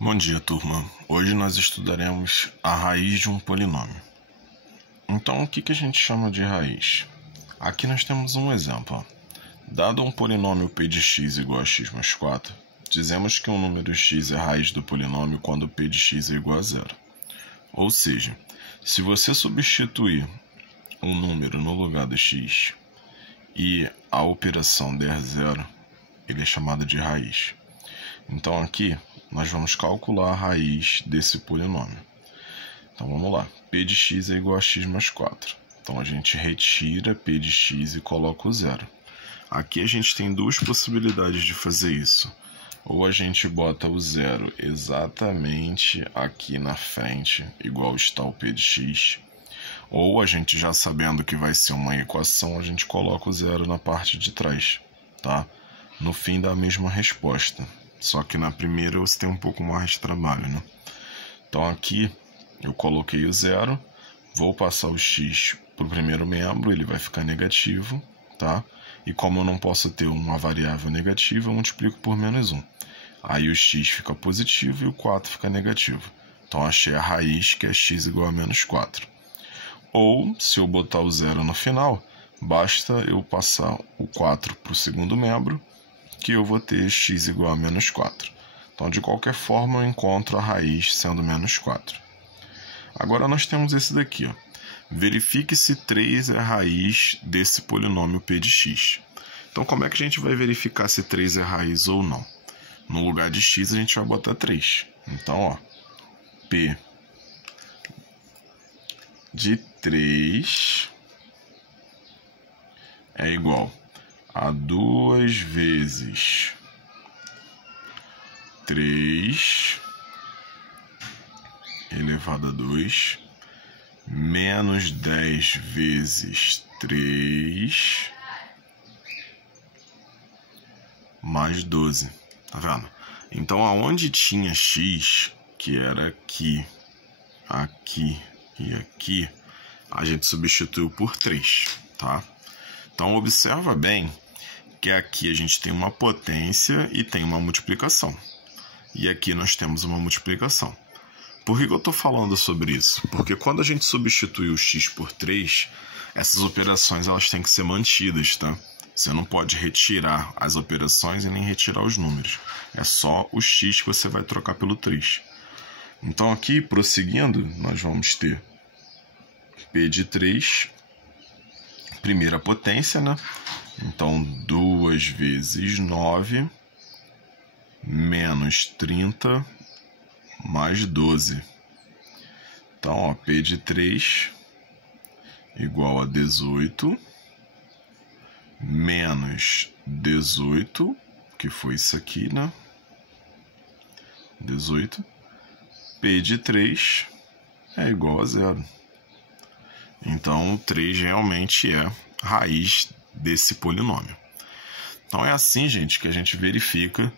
Bom dia, turma. Hoje nós estudaremos a raiz de um polinômio. Então, o que a gente chama de raiz? Aqui nós temos um exemplo. Dado um polinômio p de x igual a x mais 4, dizemos que um número x é raiz do polinômio quando p de x é igual a zero. Ou seja, se você substituir um número no lugar do x e a operação der zero, ele é chamado de raiz. Então aqui nós vamos calcular a raiz desse polinômio. Então vamos lá, p de x é igual a x mais 4. Então a gente retira p de x e coloca o zero. Aqui a gente tem duas possibilidades de fazer isso. Ou a gente bota o zero exatamente aqui na frente, igual está o p de x. Ou a gente já sabendo que vai ser uma equação, a gente coloca o zero na parte de trás, tá? No fim dá a mesma resposta. Só que na primeira você tem um pouco mais de trabalho, né? Então aqui eu coloquei o zero, vou passar o x para o primeiro membro, ele vai ficar negativo, tá? E como eu não posso ter uma variável negativa, eu multiplico por menos 1. Aí o x fica positivo e o 4 fica negativo. Então achei a raiz, que é x igual a menos 4. Ou, se eu botar o zero no final, basta eu passar o 4 para o segundo membro, que eu vou ter x igual a menos 4. Então, de qualquer forma, eu encontro a raiz sendo menos 4. Agora, nós temos esse daqui, ó. Verifique se 3 é a raiz desse polinômio p de x. Então, como é que a gente vai verificar se 3 é raiz ou não? No lugar de x, a gente vai botar 3. Então, ó, p de 3 é igual a 2 vezes 3 elevado a 2 menos 10 vezes 3 mais 12. Tá vendo? Então, aonde tinha x, que era aqui, aqui e aqui, a gente substituiu por 3, tá? Então, observa bem que aqui a gente tem uma potência e tem uma multiplicação. E aqui nós temos uma multiplicação. Por que eu estou falando sobre isso? Porque quando a gente substitui o x por 3, essas operações elas têm que ser mantidas, tá? Você não pode retirar as operações e nem retirar os números. É só o x que você vai trocar pelo 3. Então aqui, prosseguindo, nós vamos ter p de 3, primeira potência, né? Então, 2 vezes 9 menos 30 mais 12. Então, ó, p de 3 igual a 18 menos 18, que foi isso aqui, né? 18. P de 3 é igual a 0. Então, 3 realmente é raiz desse polinômio. Então, é assim, gente, que a gente verifica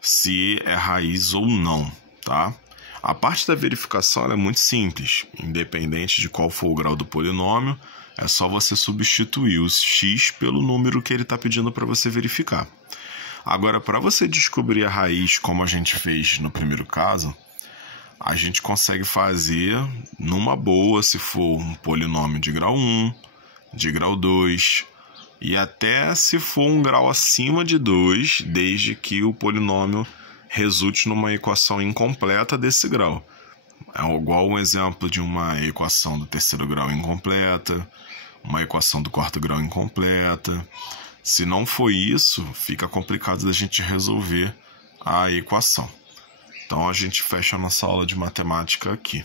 se é raiz ou não, tá? A parte da verificação ela é muito simples. Independente de qual for o grau do polinômio, é só você substituir o x pelo número que ele está pedindo para você verificar. Agora, para você descobrir a raiz, como a gente fez no primeiro caso, a gente consegue fazer numa boa se for um polinômio de grau 1, de grau 2, e até se for um grau acima de 2, desde que o polinômio resulte numa equação incompleta desse grau. É igual um exemplo de uma equação do terceiro grau incompleta, uma equação do quarto grau incompleta. Se não for isso, fica complicado da gente resolver a equação. Então, a gente fecha a nossa aula de matemática aqui.